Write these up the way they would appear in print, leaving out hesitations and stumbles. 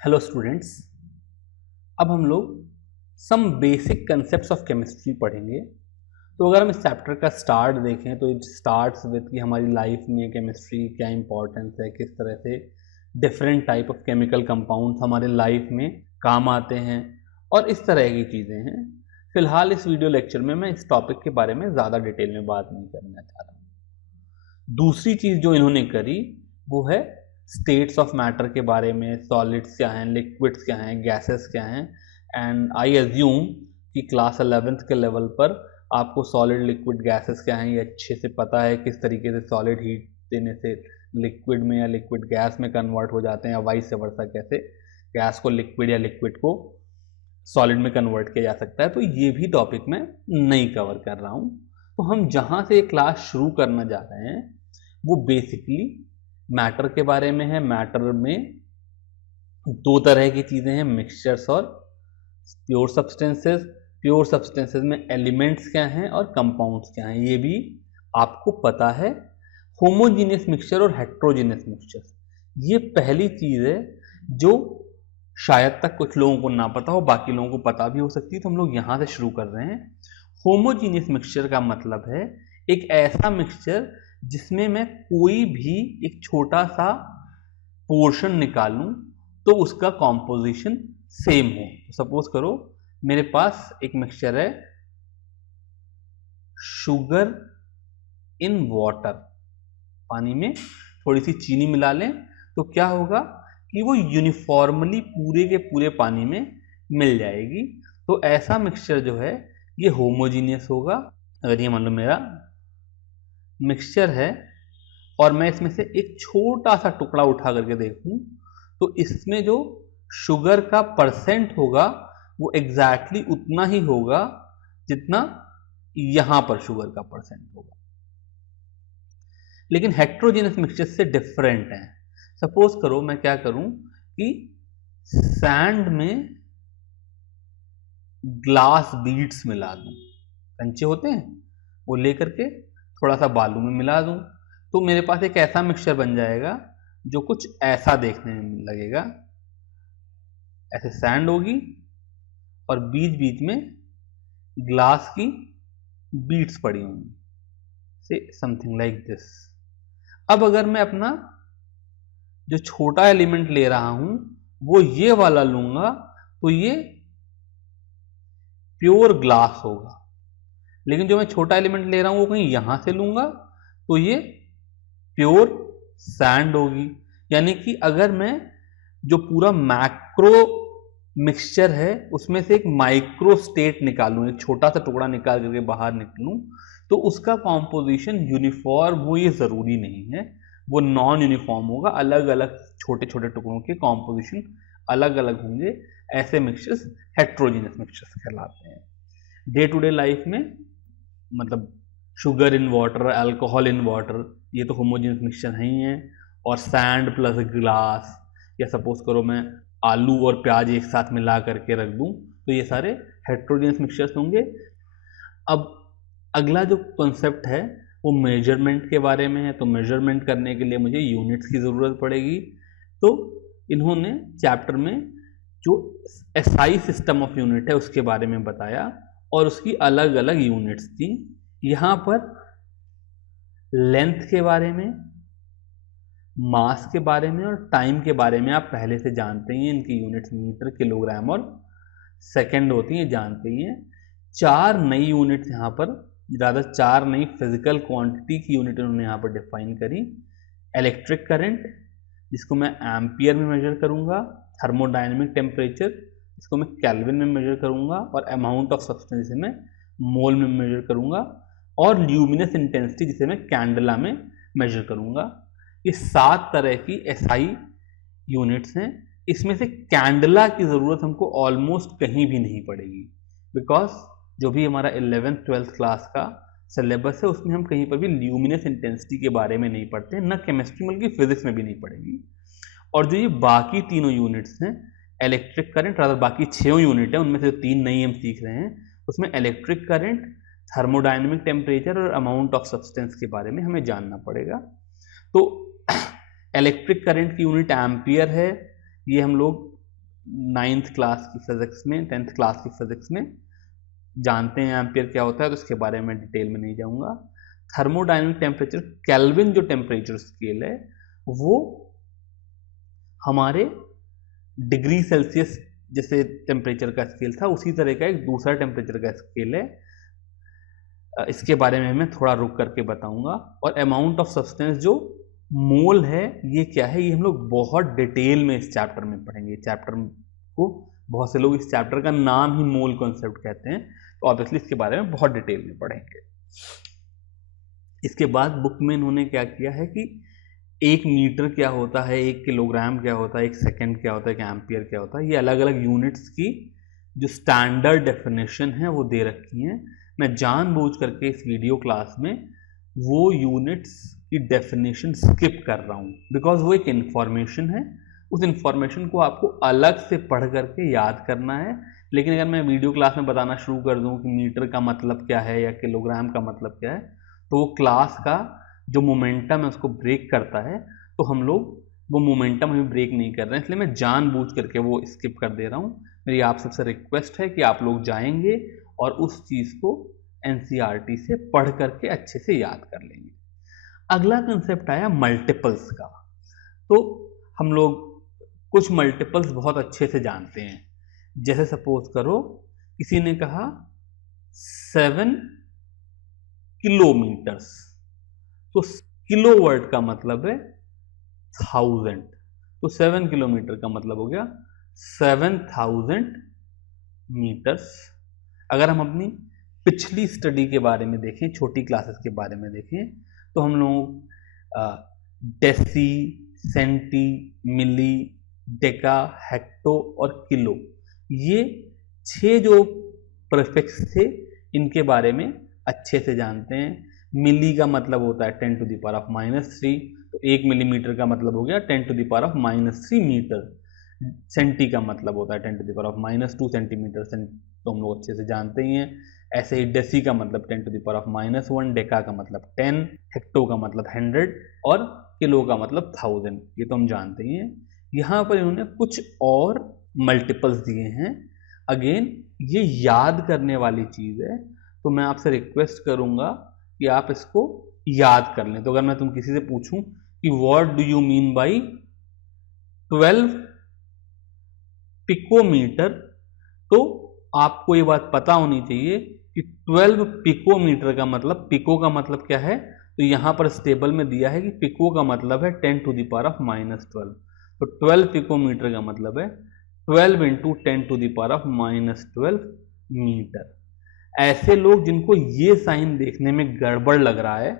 Hello students. अब हम लोग some basic concepts of chemistry पढ़ेंगे। तो अगर हम इस चैप्टर का स्टार्ट देखें तो इट स्टार्ट्स विद कि हमारी लाइफ में केमिस्ट्री क्या इंपॉर्टेंस है, किस तरह से different type of chemical compounds हमारे लाइफ में काम आते हैं और इस तरह की चीज़ें हैं। फिलहाल इस वीडियो लेक्चर में मैं इस टॉपिक के बारे में ज़्यादा डिटेल में बात नहीं करना चाह रहा हूँ। दूसरी चीज़ जो इन्होंने करी वो है स्टेट्स ऑफ मैटर के बारे में, सॉलिड्स क्या हैं, लिक्विड्स क्या हैं, गैसेस क्या हैं। एंड आई एज्यूम कि क्लास 11th के लेवल पर आपको सॉलिड लिक्विड गैसेस क्या हैं ये अच्छे से पता है, किस तरीके से सॉलिड हीट देने से लिक्विड में या लिक्विड गैस में कन्वर्ट हो जाते हैं या वाइस वर्सा, कैसे गैस को लिक्विड या लिक्विड को सॉलिड में कन्वर्ट किया जा सकता है। तो ये भी टॉपिक मैं नहीं कवर कर रहा हूँ। तो हम जहाँ से क्लास शुरू करना जा रहे हैं वो बेसिकली मैटर के बारे में है। मैटर में दो तरह की चीज़ें हैं, मिक्सचर्स और प्योर सब्सटेंसेस। प्योर सब्सटेंसेस में एलिमेंट्स क्या हैं और कंपाउंड्स क्या हैं ये भी आपको पता है। होमोजीनियस मिक्सचर और हेट्रोजीनियस मिक्सचर, ये पहली चीज़ है जो शायद तक कुछ लोगों को ना पता हो, बाकी लोगों को पता भी हो सकती है। तो हम लोग यहाँ से शुरू कर रहे हैं। होमोजीनियस मिक्सचर का मतलब है एक ऐसा मिक्सचर जिसमें मैं कोई भी एक छोटा सा पोर्शन निकालूं तो उसका कॉम्पोजिशन सेम हो। सपोज करो मेरे पास एक मिक्सचर है शुगर इन वाटर, पानी में थोड़ी सी चीनी मिला लें तो क्या होगा कि वो यूनिफॉर्मली पूरे के पूरे पानी में मिल जाएगी। तो ऐसा मिक्सचर जो है ये होमोजीनियस होगा। अगर ये मान लो मेरा मिक्सचर है और मैं इसमें से एक छोटा सा टुकड़ा उठा करके देखूं तो इसमें जो शुगर का परसेंट होगा वो एग्जैक्टली उतना ही होगा जितना यहां पर शुगर का परसेंट होगा। लेकिन हेट्रोजेनस मिक्सचर से डिफरेंट है। सपोज करो मैं क्या करूं कि सैंड में ग्लास बीड्स मिला दूं, कंचे होते हैं वो लेकर के थोड़ा सा बालू में मिला दूं तो मेरे पास एक ऐसा मिक्सचर बन जाएगा जो कुछ ऐसा देखने में लगेगा। ऐसे सैंड होगी और बीच बीच में ग्लास की बीड्स पड़ी होंगी, से समथिंग लाइक दिस। अब अगर मैं अपना जो छोटा एलिमेंट ले रहा हूं वो ये वाला लूंगा तो ये प्योर ग्लास होगा। लेकिन जो मैं छोटा एलिमेंट ले रहा हूं वो कहीं यहां से लूंगा तो ये प्योर सैंड होगी। यानी कि अगर मैं जो पूरा मैक्रो मिक्सचर है उसमें से एक माइक्रो स्टेट निकालूं, एक छोटा सा टुकड़ा निकाल करके बाहर निकलूं तो उसका कॉम्पोजिशन यूनिफॉर्म हो ये जरूरी नहीं है, वो नॉन यूनिफॉर्म होगा। अलग अलग छोटे छोटे टुकड़ों के कॉम्पोजिशन अलग अलग होंगे। ऐसे मिक्सचर्स हेट्रोजीनियस मिक्सचर्स कहलाते हैं। डे टू डे लाइफ में मतलब sugar in water, alcohol in water, ये तो होमोजेनियस मिक्सचर ही है। और सैंड प्लस ग्लास, या सपोज करो मैं आलू और प्याज एक साथ मिला करके रख दूं तो ये सारे हेट्रोजेनियस मिक्सचर्स होंगे। अब अगला जो कॉन्सेप्ट है वो मेजरमेंट के बारे में है। तो मेजरमेंट करने के लिए मुझे यूनिट्स की ज़रूरत पड़ेगी। तो इन्होंने चैप्टर में जो एसआई सिस्टम ऑफ यूनिट है उसके बारे में बताया और उसकी अलग अलग यूनिट्स थी। यहाँ पर लेंथ के बारे में, मास के बारे में और टाइम के बारे में आप पहले से जानते ही हैं। इनकी यूनिट्स मीटर, किलोग्राम और सेकंड होती हैं, जानते ही हैं। चार नई यूनिट्स यहाँ पर, ज़्यादा चार नई फिजिकल क्वांटिटी की यूनिट उन्होंने यहाँ पर डिफाइन करी। इलेक्ट्रिक करंट जिसको मैं एम्पियर में मेजर करूँगा, थर्मोडायनेमिक टेम्परेचर इसको मैं केल्विन में मेजर करूँगा और अमाउंट ऑफ सब्सटेंस जिसे मैं मोल में मेजर करूँगा, और ल्यूमिनस इंटेंसिटी जिसे मैं कैंडला में मेजर करूँगा। ये 7 तरह की एसआई यूनिट्स हैं। इसमें से कैंडला की ज़रूरत हमको ऑलमोस्ट कहीं भी नहीं पड़ेगी, बिकॉज जो भी हमारा 11th 12th क्लास का सिलेबस है उसमें हम कहीं पर भी ल्यूमिनस इंटेंसिटी के बारे में नहीं पढ़ते, न केमिस्ट्री बल्कि फिजिक्स में भी नहीं पढ़ेगी। और जो ये बाकी तीनों यूनिट्स हैं, इलेक्ट्रिक करंट, रादर बाकी 6 यूनिट है उनमें से 3 नई हम सीख रहे हैं, उसमें इलेक्ट्रिक करंट, थर्मोडायनेमिक टेम्परेचर और अमाउंट ऑफ सब्सटेंस के बारे में हमें जानना पड़ेगा। तो इलेक्ट्रिक करंट की यूनिट एम्पियर है, ये हम लोग 9th क्लास की फिजिक्स में, 10th क्लास की फिजिक्स में जानते हैं एम्पियर क्या होता है, तो इसके बारे में डिटेल में नहीं जाऊंगा। थर्मोडायनेमिक टेम्परेचर, केल्विन जो टेम्परेचर स्केल है वो हमारे डिग्री सेल्सियस जैसे टेम्परेचर का स्केल था, उसी तरह का एक दूसरा टेम्परेचर का स्केल है। इसके बारे में मैं थोड़ा रुक करके बताऊंगा। और अमाउंट ऑफ सब्सटेंस जो मोल है ये क्या है, ये हम लोग बहुत डिटेल में इस चैप्टर में पढ़ेंगे। चैप्टर को बहुत से लोग इस चैप्टर का नाम ही मोल कॉन्सेप्ट कहते हैं, तो ऑब्वियसली इसके बारे में बहुत डिटेल में पढ़ेंगे। इसके बाद बुक में इन्होंने क्या किया है कि 1 मीटर क्या होता है, 1 किलोग्राम क्या होता है, 1 सेकेंड क्या होता है, 1 एम्पियर क्या होता है, ये अलग अलग यूनिट्स की जो स्टैंडर्ड डेफिनेशन है वो दे रखी हैं। मैं जानबूझ करके इस वीडियो क्लास में वो यूनिट्स की डेफिनेशन स्किप कर रहा हूँ, बिकॉज वो एक इंफॉर्मेशन है, उस इंफॉर्मेशन को आपको अलग से पढ़ करके याद करना है। लेकिन अगर मैं वीडियो क्लास में बताना शुरू कर दूँ कि मीटर का मतलब क्या है या किलोग्राम का मतलब क्या है, तो वो क्लास का जो मोमेंटम है उसको ब्रेक करता है, तो हम लोग वो मोमेंटम हमें ब्रेक नहीं कर रहे हैं, इसलिए मैं जानबूझ करके वो स्किप कर दे रहा हूँ। मेरी आप सबसे रिक्वेस्ट है कि आप लोग जाएंगे और उस चीज़ को एनसीईआरटी से पढ़ करके अच्छे से याद कर लेंगे। अगला कंसेप्ट आया मल्टीपल्स का। तो हम लोग कुछ मल्टीपल्स बहुत अच्छे से जानते हैं। जैसे सपोज करो किसी ने कहा 7 किलोमीटर्स, तो किलोवर्ड का मतलब है 1000, तो 7 किलोमीटर का मतलब हो गया 7000 मीटर्स। अगर हम अपनी पिछली स्टडी के बारे में देखें, छोटी क्लासेस के बारे में देखें, तो हम लोग डेसी, सेंटी, मिली, डेका, हेक्टो और किलो, ये 6 जो प्रीफिक्स थे इनके बारे में अच्छे से जानते हैं। मिली का मतलब होता है 10 टू द पावर ऑफ -3, तो 1 मिलीमीटर का मतलब हो गया 10 to the power of -3 metre. Centi का मतलब होता है 10 to the power of -2 centimetre, तो हम लोग अच्छे से जानते ही हैं। ऐसे ही डेसी का मतलब 10 to the power of -1, deca का मतलब 10, हेक्टो का मतलब 100 और किलो का मतलब 1000, ये तो हम जानते ही हैं। यहाँ पर इन्होंने कुछ और मल्टीपल्स दिए हैं। अगेन ये याद करने वाली चीज़ है, तो मैं आपसे रिक्वेस्ट करूंगा कि आप इसको याद कर लें। तो अगर मैं तुम किसी से पूछूं कि what do you mean by 12 picometre, तो आपको ये बात पता होनी चाहिए कि 12 पिकोमीटर का मतलब, पिको का मतलब क्या है, तो यहां पर स्टेबल में दिया है कि पिको का मतलब है 10 टू द पावर ऑफ -12, तो 12 पिकोमीटर का मतलब है 12 into 10 to the power of -12 metre. ऐसे लोग जिनको ये साइन देखने में गड़बड़ लग रहा है,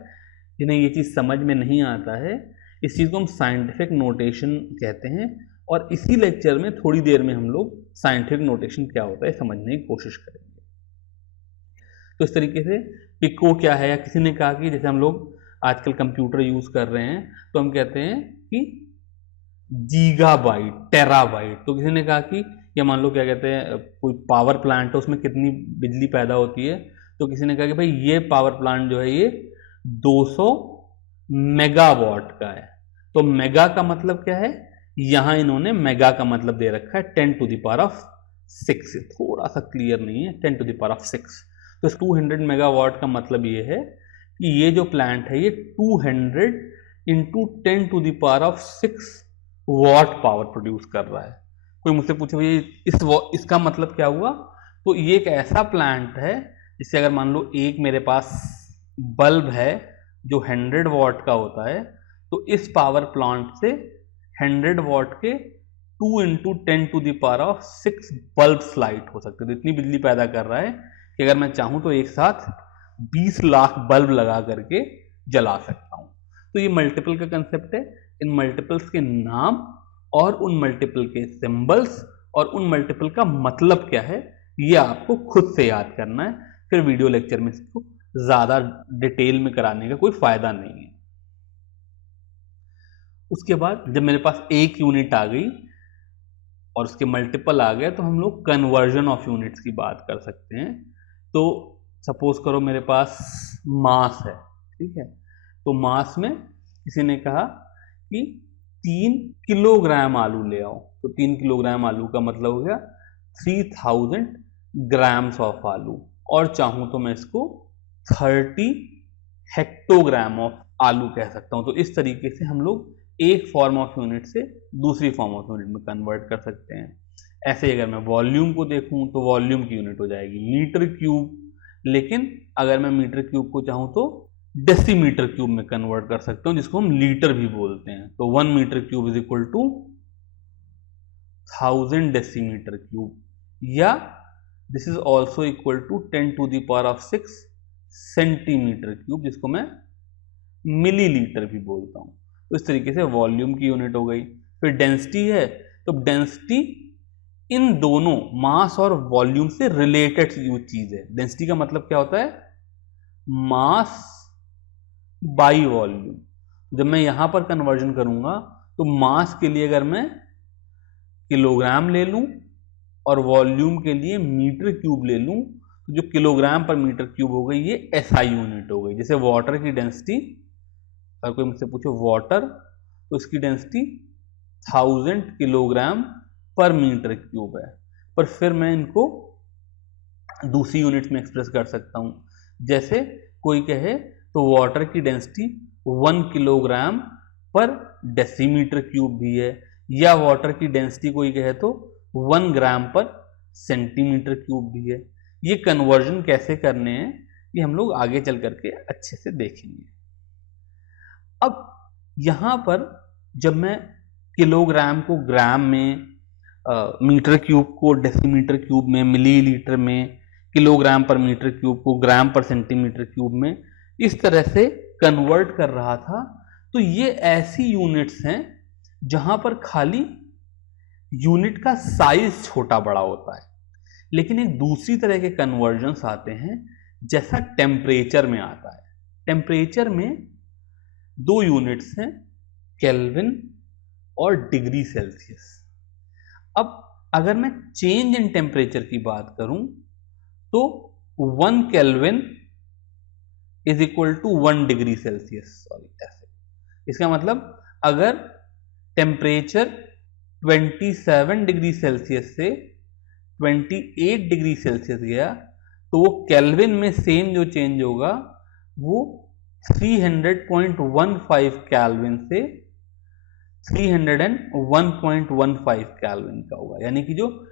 जिन्हें ये चीज़ समझ में नहीं आता है, इस चीज़ को हम साइंटिफिक नोटेशन कहते हैं। और इसी लेक्चर में थोड़ी देर में हम लोग साइंटिफिक नोटेशन क्या होता है समझने की कोशिश करेंगे। तो इस तरीके से पिको क्या है, या किसी ने कहा कि जैसे हम लोग आजकल कंप्यूटर यूज़ कर रहे हैं तो हम कहते हैं कि गीगाबाइट, टेराबाइट। तो किसी ने कहा कि या मान लो क्या कहते हैं, कोई पावर प्लांट है उसमें कितनी बिजली पैदा होती है, तो किसी ने कहा कि भाई ये पावर प्लांट जो है ये 200 मेगावाट का है। तो मेगा का मतलब क्या है, यहां इन्होंने मेगा का मतलब दे रखा है 10 टू द पावर ऑफ 6, थोड़ा सा क्लियर नहीं है, 10 टू द पावर ऑफ 6। तो 200 मेगावाट का मतलब ये है कि ये जो प्लांट है ये 200 into 10 to the power of 6 watt power produce कर रहा है। कोई मुझसे पूछे भाई इसका मतलब क्या हुआ, तो ये एक ऐसा प्लांट है जिससे अगर मान लो एक मेरे पास बल्ब है जो 100 वॉट का होता है, तो इस पावर प्लांट से 100 वॉट के 2 into 10 to the power of 6 bulb light हो सकते हैं। तो इतनी बिजली पैदा कर रहा है कि अगर मैं चाहूं तो एक साथ 20 लाख बल्ब लगा करके जला सकता हूं। तो ये मल्टीपल का कंसेप्ट है। इन मल्टीपल्स के नाम और उन मल्टीपल के सिंबल्स और उन मल्टीपल का मतलब क्या है, ये आपको खुद से याद करना है। फिर वीडियो लेक्चर में इसको ज्यादा डिटेल में कराने का कोई फायदा नहीं है। उसके बाद जब मेरे पास एक यूनिट आ गई और उसके मल्टीपल आ गए, तो हम लोग कन्वर्जन ऑफ यूनिट्स की बात कर सकते हैं। तो सपोज करो मेरे पास मास है, ठीक है, तो मास में किसी ने कहा कि 3 किलोग्राम आलू ले आओ, तो 3 किलोग्राम आलू का मतलब हो गया 3000 ग्राम्स ऑफ आलू, और चाहूं तो मैं इसको 30 हेक्टोग्राम ऑफ आलू कह सकता हूं। तो इस तरीके से हम लोग एक फॉर्म ऑफ यूनिट से दूसरी फॉर्म ऑफ यूनिट में कन्वर्ट कर सकते हैं। ऐसे अगर मैं वॉल्यूम को देखूं तो वॉल्यूम की यूनिट हो जाएगी मीटर क्यूब, लेकिन अगर मैं मीटर क्यूब को चाहूं तो डेसीमीटर क्यूब में कन्वर्ट कर सकता हूं, जिसको हम लीटर भी बोलते हैं। तो 1 metre cube is equal to 1000 decimetre cube, या this is also equal to 10 to the power of 6 centimetre cube, जिसको मैं मिलीलीटर भी बोलता हूं। तो इस तरीके से वॉल्यूम की यूनिट हो गई। फिर डेंसिटी है, तो डेंसिटी इन दोनों मास और वॉल्यूम से रिलेटेड चीज है। डेंसिटी का मतलब क्या होता है? Mass by volume. जब मैं यहां पर कन्वर्जन करूंगा तो मास के लिए अगर मैं किलोग्राम ले लूं और वॉल्यूम के लिए मीटर क्यूब ले लूं, तो जो किलोग्राम पर मीटर क्यूब हो गई ये एसआई यूनिट हो गई। जैसे वाटर की डेंसिटी, अगर कोई मुझसे पूछे वाटर, तो इसकी डेंसिटी 1000 किलोग्राम पर मीटर क्यूब है। पर फिर मैं इनको दूसरी यूनिट्स में एक्सप्रेस कर सकता हूं। जैसे कोई कहे तो वाटर की डेंसिटी 1 किलोग्राम पर डेसीमीटर क्यूब भी है, या वाटर की डेंसिटी कोई कहे तो 1 ग्राम पर सेंटीमीटर क्यूब भी है। ये कन्वर्जन कैसे करने हैं ये हम लोग आगे चल करके अच्छे से देखेंगे। अब यहां पर जब मैं किलोग्राम को ग्राम में, मीटर क्यूब को डेसीमीटर क्यूब में, मिलीलीटर में, किलोग्राम पर मीटर क्यूब को ग्राम पर सेंटीमीटर क्यूब में, इस तरह से कन्वर्ट कर रहा था, तो ये ऐसी यूनिट्स हैं जहां पर खाली यूनिट का साइज छोटा बड़ा होता है। लेकिन एक दूसरी तरह के कन्वर्जन्स आते हैं जैसा टेम्परेचर में आता है। टेम्परेचर में दो यूनिट्स हैं, केल्विन और डिग्री सेल्सियस। अब अगर मैं चेंज इन टेम्परेचर की बात करूं तो 1 kelvin is equal to 1 degree Celsius. Sorry, ऐसे इसका मतलब अगर टेम्परेचर 27 डिग्री सेल्सियस से 28 डिग्री सेल्सियस गया तो वो केल्विन में सेम जो चेंज होगा वो 300.15 केल्विन से 301.15 केल्विन का होगा। यानी कि जो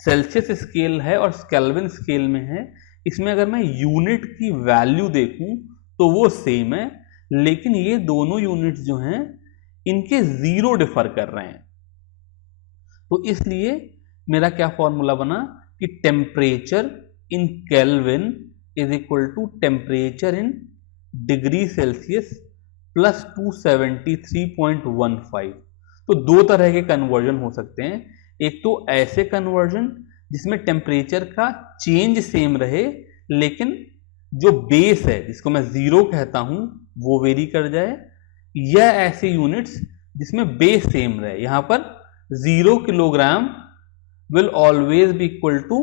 सेल्सियस स्केल है और केल्विन स्केल में है, इसमें अगर मैं यूनिट की वैल्यू देखूं तो वो सेम है, लेकिन ये दोनों यूनिट्स जो हैं इनके जीरो डिफर कर रहे हैं। तो इसलिए मेरा क्या फॉर्मूला बना कि temperature in kelvin is equal to temperature in degree Celsius plus 273.15। तो दो तरह के कन्वर्जन हो सकते हैं। एक तो ऐसे कन्वर्जन जिसमें टेम्परेचर का चेंज सेम रहे लेकिन जो बेस है जिसको मैं जीरो कहता हूं वो वेरी कर जाए, या ऐसे यूनिट्स जिसमें बेस सेम रहे। यहां पर 0 kilogram will always be equal to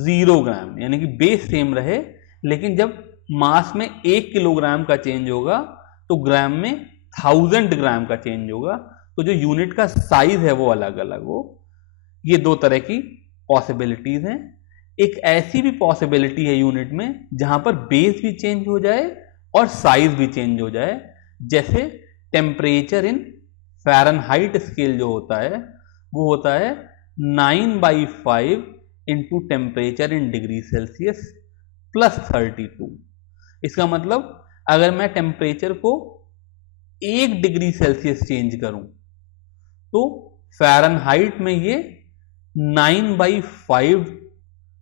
0 gram, यानी कि बेस सेम रहे, लेकिन जब मास में 1 किलोग्राम का चेंज होगा तो ग्राम में 1000 ग्राम का चेंज होगा, तो जो यूनिट का साइज है वो अलग अलग हो। ये दो तरह की पॉसिबिलिटीज हैं। एक ऐसी भी पॉसिबिलिटी है यूनिट में जहां पर बेस भी चेंज हो जाए और साइज भी चेंज हो जाए, जैसे टेम्परेचर इन फ़ारेनहाइट स्केल जो होता है वो होता है 9/5 into temperature in degree Celsius plus 32। इसका मतलब अगर मैं टेम्परेचर को 1 डिग्री सेल्सियस चेंज करूं तो फ़ारेनहाइट में ये 9/5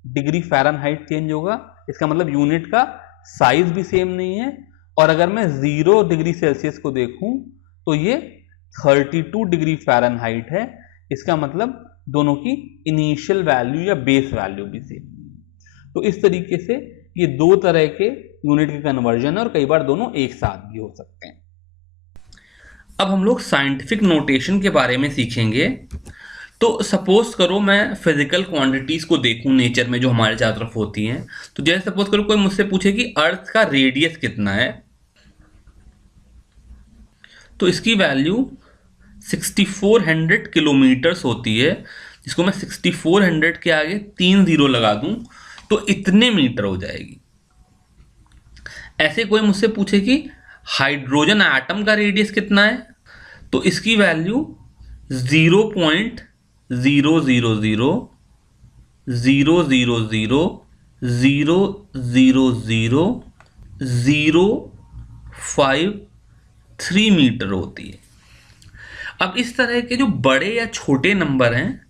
डिग्री फ़ारेनहाइट चेंज होगा। इसका मतलब यूनिट का साइज भी सेम नहीं है। और अगर मैं 0 डिग्री सेल्सियस को देखूं तो ये 32 डिग्री फ़ारेनहाइट है। इसका मतलब दोनों की इनिशियल वैल्यू या बेस वैल्यू भी सेम है। तो इस तरीके से ये दो तरह के यूनिट के कन्वर्जन है और कई बार दोनों एक साथ भी हो सकते हैं। अब हम लोग साइंटिफिक नोटेशन के बारे में सीखेंगे। तो सपोज करो मैं फिजिकल क्वांटिटीज को देखूं नेचर में जो हमारे चारों तरफ होती हैं। तो जैसे सपोज करो कोई मुझसे पूछे कि अर्थ का रेडियस कितना है, तो इसकी वैल्यू 6400 किलोमीटर्स होती है, जिसको मैं 6400 के आगे 3 जीरो लगा दूं तो इतने मीटर हो जाएगी। ऐसे कोई मुझसे पूछे कि हाइड्रोजन एटम का रेडियस कितना है, तो इसकी वैल्यू 0.000000053 मीटर होती है। अब इस तरह के जो बड़े या छोटे नंबर हैं,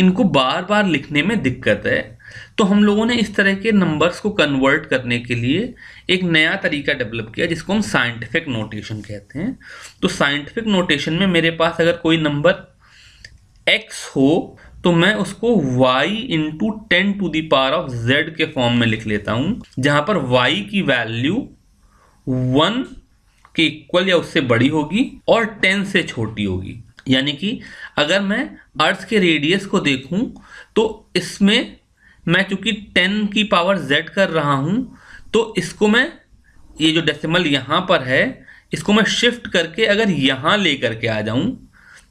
इनको बार बार लिखने में दिक्कत है, तो हम लोगों ने इस तरह के नंबर्स को कन्वर्ट करने के लिए एक नया तरीका डेवलप किया, जिसको हम साइंटिफिक नोटेशन कहते हैं। तो साइंटिफिक नोटेशन में मेरे पास अगर कोई नंबर x हो तो मैं उसको y इंटू 10⁻z के फॉर्म में लिख लेता हूं, जहां पर y की वैल्यू 1 के इक्वल या उससे बड़ी होगी और 10 से छोटी होगी। यानी कि अगर मैं अर्थ के रेडियस को देखूं तो इसमें मैं चूंकि 10 की पावर z कर रहा हूं, तो इसको मैं, ये जो डेसिमल यहां पर है, इसको मैं शिफ्ट करके अगर यहां लेकर के आ जाऊं,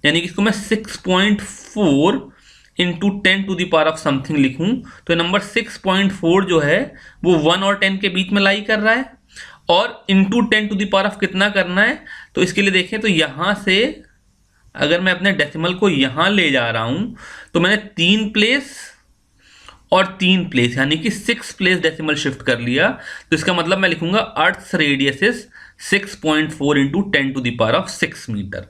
यानी कि इसको मैं 6.4 इंटू 10⁻⁷ समथिंग लिखूं, तो नंबर 6.4 जो है वो 1 और 10 के बीच में लाई कर रहा है, और इंटू 10⁻⁷ कितना करना है, तो इसके लिए देखें तो यहां से अगर मैं अपने डेसिमल को यहां ले जा रहा हूं तो मैंने 3 प्लेस और 3 प्लेस यानी कि 6 प्लेस डेसिमल शिफ्ट कर लिया। तो इसका मतलब मैं लिखूंगा earth's radius is 6.4 into 10⁻⁶ metre.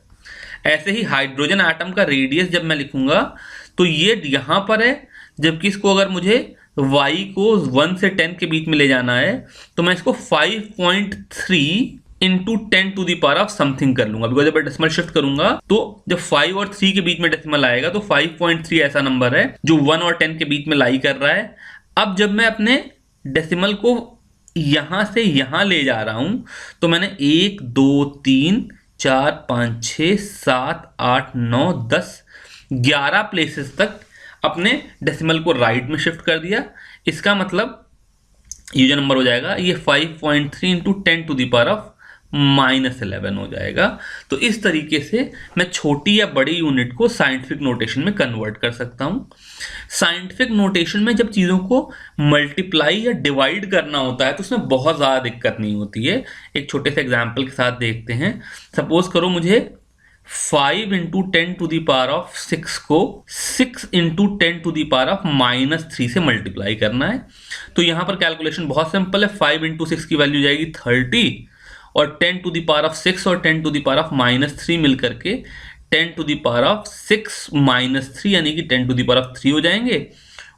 ऐसे ही हाइड्रोजन एटम का रेडियस जब मैं लिखूंगा तो ये यहां पर है, जबकि इसको अगर मुझे y को 1 से 10 के बीच में ले जाना है तो मैं इसको 5.3 इंटू 10⁻⁷ समथिंग कर लूंगा, बिकॉज जब मैं डेसिमल शिफ्ट करूंगा तो जब 5 और 3 के बीच में डेसिमल आएगा तो 5.3 ऐसा नंबर है जो 1 और 10 के बीच में लाई कर रहा है। अब जब मैं अपने डेसिमल को यहां से यहां ले जा रहा हूं तो मैंने 1 2 3 4 5 6 7 8 9 10 11 प्लेसेस तक अपने डेसिमल को राइट में शिफ्ट कर दिया। इसका मतलब ये जो नंबर हो जाएगा ये 5.3 इंटू 10⁻⁻11 हो जाएगा। तो इस तरीके से मैं छोटी या बड़ी यूनिट को साइंटिफिक नोटेशन में कन्वर्ट कर सकता हूं। साइंटिफिक नोटेशन में जब चीज़ों को मल्टीप्लाई या डिवाइड करना होता है तो उसमें बहुत ज़्यादा दिक्कत नहीं होती है। एक छोटे से एग्जाम्पल के साथ देखते हैं। सपोज करो मुझे 5 इंटू 10⁻⁶ को 6 इंटू 10⁻⁻³ से मल्टीप्लाई करना है। तो यहां पर कैलकुलेशन बहुत सिंपल है। 5 इंटू 6 की वैल्यू जाएगी 30 और 10⁻⁶ और 10⁻³ मिलकर के 10⁻⁶ - 3 यानी कि 10⁻³ हो जाएंगे।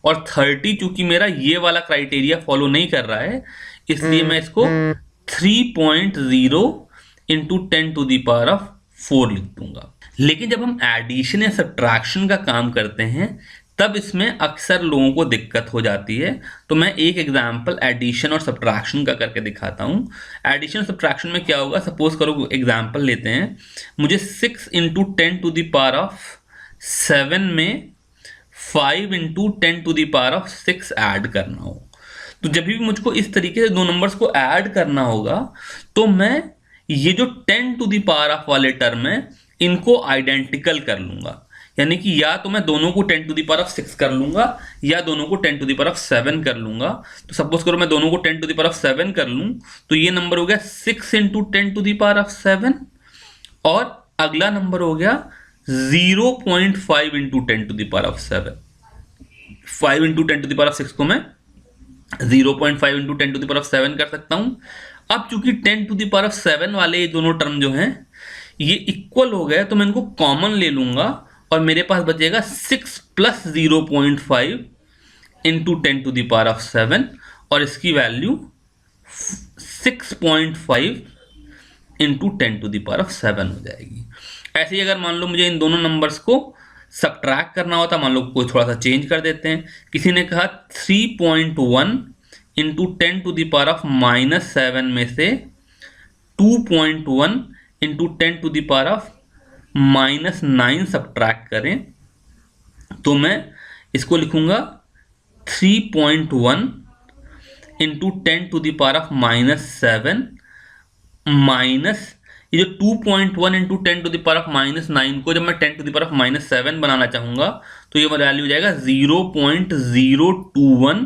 और 30 चूंकि मेरा ये वाला क्राइटेरिया फॉलो नहीं कर रहा है, इसलिए मैं इसको 3.0 इंटू 10⁻⁴ लिख दूंगा। लेकिन जब हम एडिशन या सब्ट्रैक्शन का काम करते हैं तब इसमें अक्सर लोगों को दिक्कत हो जाती है। तो मैं एक एग्जांपल एडिशन और सब्ट्रैक्शन का करके दिखाता हूं। एडिशन सब्ट्रैक्शन में क्या होगा, सपोज करो एग्जांपल लेते हैं, मुझे 6 इंटू 10⁻⁷ में 5 इंटू 10⁻⁶ ऐड करना हो। तो जब भी मुझको इस तरीके से दो नंबर्स को ऐड करना होगा तो मैं ये जो 10⁻⁴ वाले टर्म है इनको आइडेंटिकल कर लूंगा। यानी कि या तो मैं दोनों को 10⁻⁶ कर लूंगा या दोनों को 10⁻⁷ कर लूंगा। तो सपोज करो मैं दोनों को 10⁻⁷ कर लूं तो ये नंबर हो गया 6 इंटू 10⁻⁷ और अगला नंबर हो गया 0.5 इंटू 10⁻⁷। 5 इंटू 10⁻⁶ को मैं 0.5 इंटू 10⁻⁷ कर सकता हूं। अब चूंकि 10⁻⁷ वाले ये दोनों टर्म जो हैं ये इक्वल हो गए तो मैं इनको कॉमन ले लूंगा और मेरे पास बचेगा 6 प्लस 0.5 इंटू 10⁻⁷ और इसकी वैल्यू 6.5 इंटू 10⁻⁷ हो जाएगी। ऐसे ही अगर मान लो मुझे इन दोनों नंबर्स को सब्ट्रैक्ट करना होता, मान लो कोई थोड़ा सा चेंज कर देते हैं। किसी ने कहा 3.1 इंटू 10⁻⁻7 में से 2.1 इंटू 10⁻⁻9 सब्ट्रैक्ट करें, तो मैं इसको लिखूंगा 3.1 इंटू 10⁻⁻7 माइनस ये जो 2.1 इंटू 10⁻⁻9 को जब मैं 10⁻⁻7 बनाना चाहूंगा तो ये वैल्यू हो जाएगा 0.021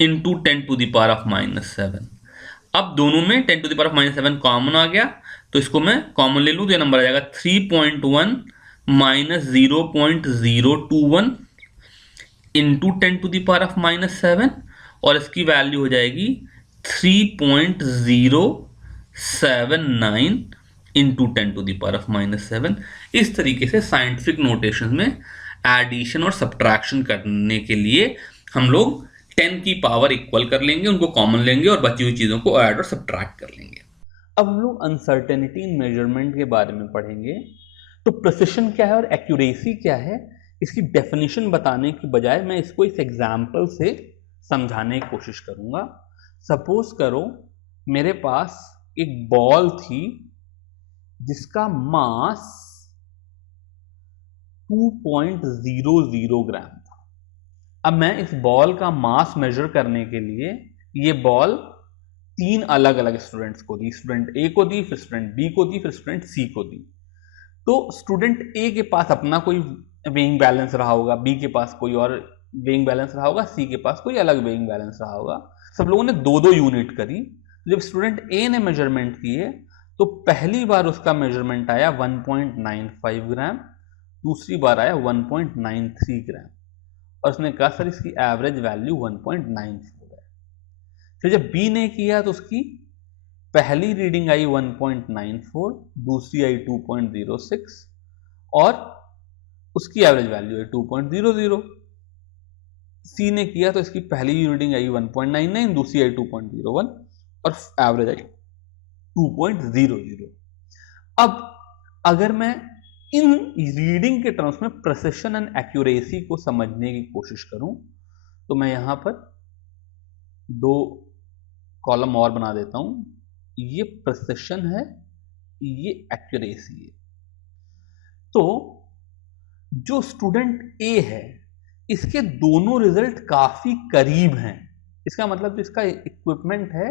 इंटू 10⁻⁻7। अब दोनों में 10⁻⁻7 कॉमन आ गया, तो इसको मैं कॉमन ले लूं तो ये नंबर आ जाएगा 3.1 माइनस 0.021 इंटू 10⁻⁻7 और इसकी वैल्यू हो जाएगी 3.079 इंटू 10⁻⁻7। इस तरीके से साइंटिफिक नोटेशन में एडिशन और सब्ट्रैक्शन करने के लिए हम लोग 10 की पावर इक्वल कर लेंगे, उनको कॉमन लेंगे और बची हुई चीजों को ऐड और सब्ट्रैक्ट कर लेंगे। अब हम लोग अनसर्टेनिटी इन मेजरमेंट के बारे में पढ़ेंगे। तो प्रिसिशन क्या है और एक्यूरेसी क्या है, इसकी डेफिनेशन बताने की बजाय मैं इसको इस एग्जाम्पल से समझाने की कोशिश करूंगा। सपोज करो मेरे पास एक बॉल थी जिसका मास 2.00 ग्राम था। अब मैं इस बॉल का मास मेजर करने के लिए ये बॉल 3 अलग अलग स्टूडेंट्स को दी, स्टूडेंट ए को दी, फिर स्टूडेंट बी को दी, फिर स्टूडेंट सी को दी। तो स्टूडेंट ए के पास अपना कोई वेइंग बैलेंस रहा होगा, बी के पास कोई और वेइंग बैलेंस रहा होगा, सी के पास कोई अलग वेइंग बैलेंस रहा होगा। सब लोगों ने 2-2 यूनिट करी। जब स्टूडेंट ए ने मेजरमेंट किए तो पहली बार उसका मेजरमेंट आया 1.95 ग्राम, दूसरी बार आया 1.93 ग्राम और उसने कहा सर इसकी एवरेज वैल्यू 1.94 है। फिर जब बी ने किया तो उसकी पहली रीडिंग आई 1.94, दूसरी आई 2.06 और उसकी एवरेज वैल्यू है 2.00। सी ने किया तो इसकी पहली रीडिंग आई 1.99, दूसरी आई 2.01 और एवरेज आई 2.00। अब अगर मैं इन रीडिंग के टर्म्स में प्रिसिशन एंड एक्यूरेसी को समझने की कोशिश करूं तो मैं यहां पर 2 कॉलम और बना देता हूं। ये प्रिसिशन है, ये एक्यूरेसी है। तो जो स्टूडेंट ए है इसके दोनों रिजल्ट काफी करीब हैं। इसका मतलब जो इसका इक्विपमेंट है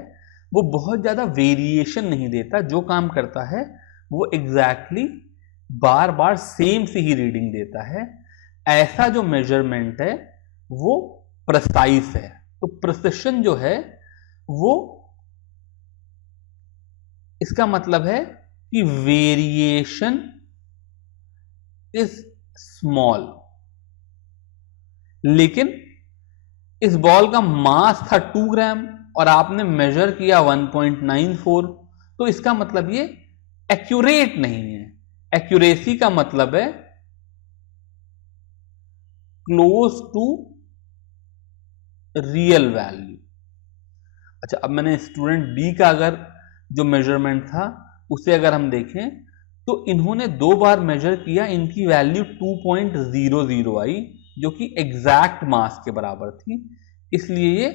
वो बहुत ज्यादा वेरिएशन नहीं देता, जो काम करता है वो एग्जैक्टली बार बार सेम से ही रीडिंग देता है। ऐसा जो मेजरमेंट है वो प्रिसाइज है। तो प्रिसिशन जो है वो इसका मतलब है कि वेरिएशन इज स्मॉल। लेकिन इस बॉल का मास था 2 ग्राम और आपने मेजर किया 1.94, तो इसका मतलब ये एक्यूरेट नहीं है। एक्यूरेसी का मतलब है क्लोज टू रियल वैल्यू। अच्छा, अब मैंने स्टूडेंट बी का अगर जो मेजरमेंट था उसे अगर हम देखें तो इन्होंने 2 बार मेजर किया, इनकी वैल्यू 2.00 आई जो कि एग्जैक्ट मास के बराबर थी। इसलिए ये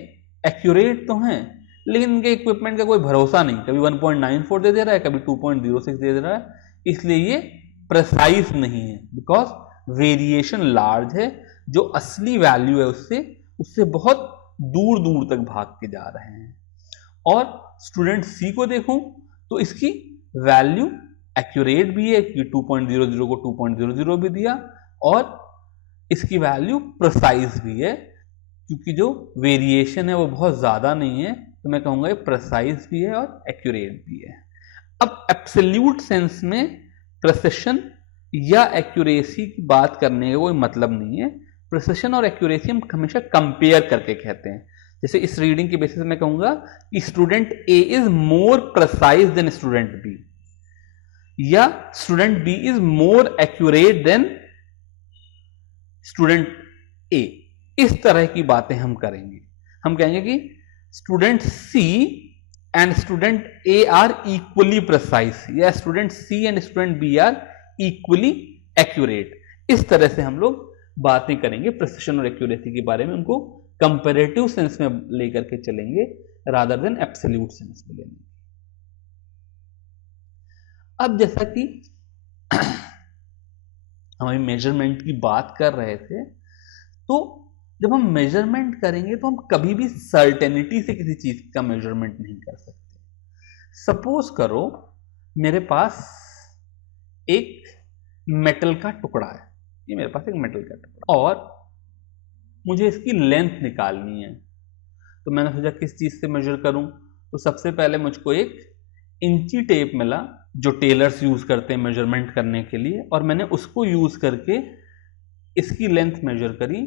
एक्यूरेट तो हैं लेकिन इनके इक्विपमेंट का कोई भरोसा नहीं, कभी 1.94 दे दे रहा है, कभी 2.06 दे दे रहा है। इसलिए ये प्रिसाइज नहीं है बिकॉज वेरिएशन लार्ज है। जो असली वैल्यू है उससे बहुत दूर दूर तक भाग के जा रहे हैं। और स्टूडेंट सी को देखूं तो इसकी वैल्यू एक्यूरेट भी है कि 2.00 को 2.00 भी दिया और इसकी वैल्यू प्रिसाइज भी है क्योंकि जो वेरिएशन है वो बहुत ज्यादा नहीं है। तो मैं कहूंगा ये प्रिसाइज भी है और एक्यूरेट भी है। अब एब्सोल्यूट सेंस में प्रिसिशन या एक्यूरेसी की बात करने का कोई मतलब नहीं है। प्रिसिशन और एक्यूरेसी हम हमेशा कंपेयर करके कहते हैं। जैसे इस रीडिंग की बेसिस में कहूंगा कि student A is more precise than student B या student B is more accurate than student A. इस तरह की बातें हम करेंगे। हम कहेंगे कि student C and student A are equally precise या student C and student B are equally accurate. इस तरह से हम लोग बातें करेंगे प्रिसिशन और एक्यूरेसी के बारे में। उनको कंपैरेटिव सेंस में लेकर के चलेंगे रादर देन एब्सोल्यूट सेंस में लेंगे। अब जैसा कि हम अभी मेजरमेंट की बात कर रहे थे, तो जब हम मेजरमेंट करेंगे तो हम कभी भी सर्टेनिटी से किसी चीज का मेजरमेंट नहीं कर सकते। सपोज करो मेरे पास एक मेटल का टुकड़ा है, ये मेरे पास एक मेटल का टुकड़ा, और मुझे इसकी लेंथ निकालनी है। तो मैंने सोचा किस चीज से मेजर करूं, तो सबसे पहले मुझको एक इंची टेप मिला जो टेलर्स यूज करते हैं मेजरमेंट करने के लिए, और मैंने उसको यूज करके इसकी लेंथ मेजर करी।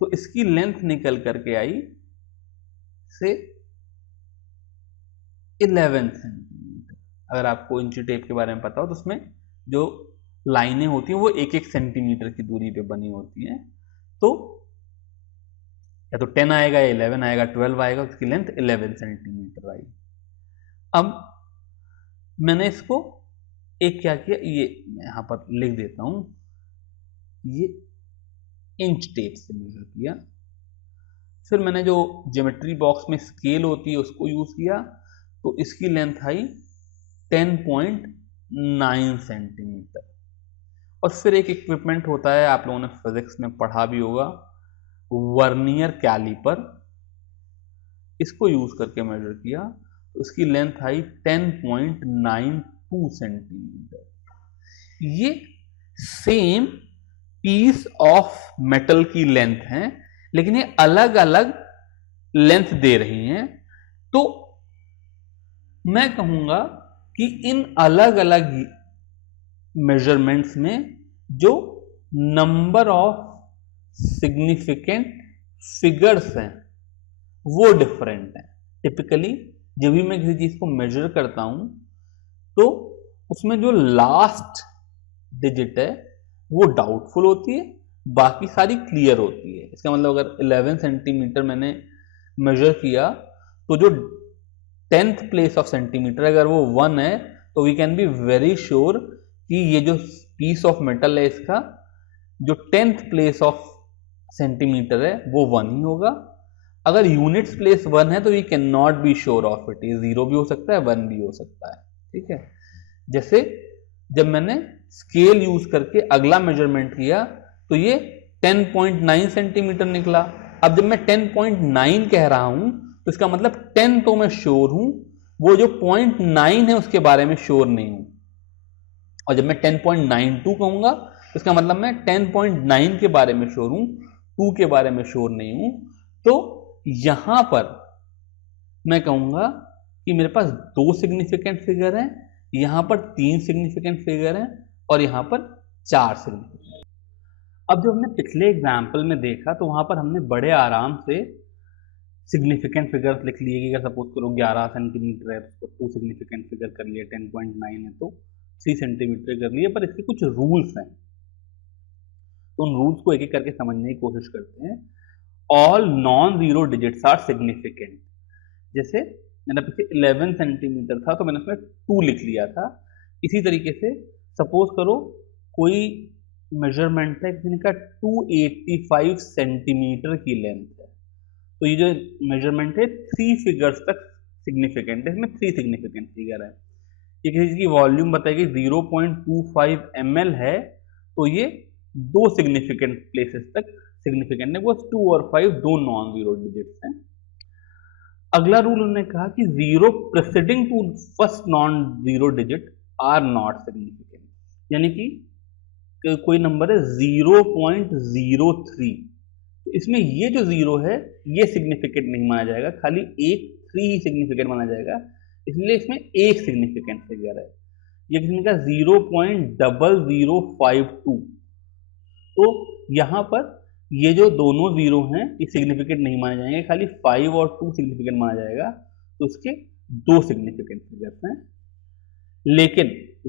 तो इसकी लेंथ निकल करके आई से 11 सेंटीमीटर। अगर आपको इंची टेप के बारे में पता हो तो उसमें जो लाइनें होती हैं वो 1-1 सेंटीमीटर की दूरी पे बनी होती हैं। तो या तो 10 आएगा या 11 आएगा, 12 आएगा, उसकी लेंथ 11 सेंटीमीटर आई। अब मैंने इसको एक क्या किया, ये मैं यहां पर लिख देता हूं, ये इंच टेप से मेजर किया। फिर मैंने जो ज्योमेट्री बॉक्स में स्केल होती है उसको यूज किया, तो इसकी लेंथ आई 10.9 सेंटीमीटर। और फिर एक इक्विपमेंट होता है, आप लोगों ने फिजिक्स में पढ़ा भी होगा, वर्नियर कैलिपर, इसको यूज करके मेजर किया तो इसकी लेंथ आई 10.92 सेंटीमीटर। ये सेम पीस ऑफ मेटल की लेंथ है, लेकिन ये अलग अलग लेंथ दे रही हैं। तो मैं कहूंगा कि इन अलग अलग मेजरमेंट्स में जो नंबर ऑफ सिग्निफिकेंट फिगर्स हैं वो डिफरेंट है। टिपिकली जब भी मैं किसी चीज को मेजर करता हूं तो उसमें जो लास्ट डिजिट है वो डाउटफुल होती है, बाकी सारी क्लियर होती है। इसका मतलब अगर 11 सेंटीमीटर मैंने मेजर किया तो जो 10th प्लेस ऑफ सेंटीमीटर अगर वो 1 है तो we can be very sure कि ये जो पीस ऑफ मेटल है इसका जो 10th प्लेस ऑफ सेंटीमीटर है वो 1 ही होगा। अगर यूनिट्स प्लेस 1 है तो we cannot be sure of it, ये 0 भी हो सकता है 1 भी हो सकता है। ठीक है, जैसे जब मैंने स्केल यूज करके अगला मेजरमेंट किया तो ये 10.9 सेंटीमीटर निकला। अब जब मैं 10.9 कह रहा हूं तो इसका मतलब 10 तो मैं श्योर हूं, वो जो 0.9 है उसके बारे में श्योर नहीं हूं। और जब मैं 10.92 कहूंगा तो इसका मतलब मैं 10.9 के बारे में श्योर हूं, 2 के बारे में श्योर नहीं हूं। तो यहां पर मैं कहूंगा कि मेरे पास 2 सिग्निफिकेंट फिगर हैं, यहां पर 3 सिग्निफिकेंट फिगर हैं और यहां पर 4 सिग्निफिकेंट। अब जो हमने पिछले एग्जाम्पल में देखा तो वहां पर हमने बड़े आराम से सिग्निफिकेंट फिगर्स लिख लिए कि अगर सपोज करो 11 सेंटीमीटर है तो 2 सिग्निफिकेंट फिगर कर लिए, 10.9 है तो 3 सेंटीमीटर कर लिए। पर इसके कुछ रूल्स हैं तो उन रूल्स को एक एक करके समझने की कोशिश करते हैं। All non zero digits are significant. जैसे मेरा पीछे 11 सेंटीमीटर था तो मैंने उसमें 2 लिख लिया था। इसी तरीके से सपोज करो कोई मेजरमेंट है किसी का 285 सेंटीमीटर की लेंथ है, तो ये जो मेजरमेंट है 3 फिगर्स तक सिग्निफिकेंट है, इसमें 3 सिग्निफिकेंट फिगर है। ये किसी की वॉल्यूम बताएगी 0.25 ml है तो ये 2 सिग्निफिकेंट प्लेसेस तक सिग्निफिकेंट है, वो 2 और 5 दो नॉन जीरो डिजिट्स हैं। अगला रूल उन्होंने कहा कि 0 preceding to first non zero digit are not significant, यानी कि कोई नंबर है 0.03 तो इसमें ये जो 0 है ये सिग्निफिकेंट नहीं माना जाएगा, खाली एक 3 ही सिग्निफिकेंट माना जाएगा, इसलिए इसमें एक सिग्निफिकेंट फिगर है। ये किसी का 0.0052 तो यहां पर ये जो दोनों 0 हैं ये सिग्निफिकेंट नहीं माने जाएंगे, खाली 5 और 2 सिग्निफिकेंट माना जाएगा, तो उसके 2 सिग्निफिकेंट फिगर्स हैं। लेकिन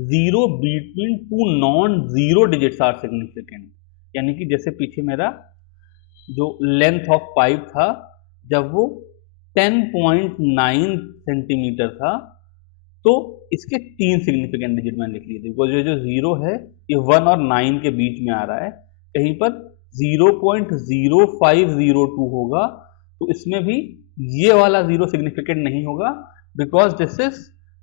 0 between 2 non zero digits are significant, यानी कि जैसे पीछे मेरा जो लेंथ ऑफ पाइप था जब वो 10.9 सेंटीमीटर था तो इसके 3 सिग्निफिकेंट डिजिट मैंने लिख लिए थे, बिकॉज ये जो 0 है ये 1 और 9 के बीच में आ रहा है। कहीं पर 0.0502 होगा तो इसमें भी ये वाला 0 सिग्निफिकेंट नहीं होगा, because this is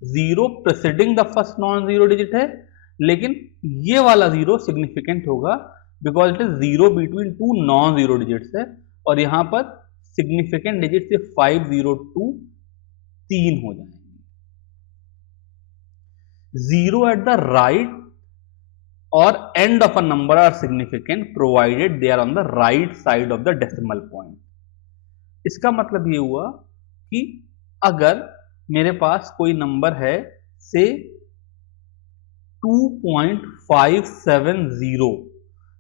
0 presiding the first non zero digit है, लेकिन ये वाला 0 सिग्निफिकेंट होगा because it is 0 between 2 non zero digits है, और यहां पर सिग्निफिकेंट डिजिट से 502 3 हो जाएंगे। 0 at the right or end of a number are significant provided they are on the right side of the decimal point. इसका मतलब ये हुआ कि अगर मेरे पास कोई नंबर है से 2.570,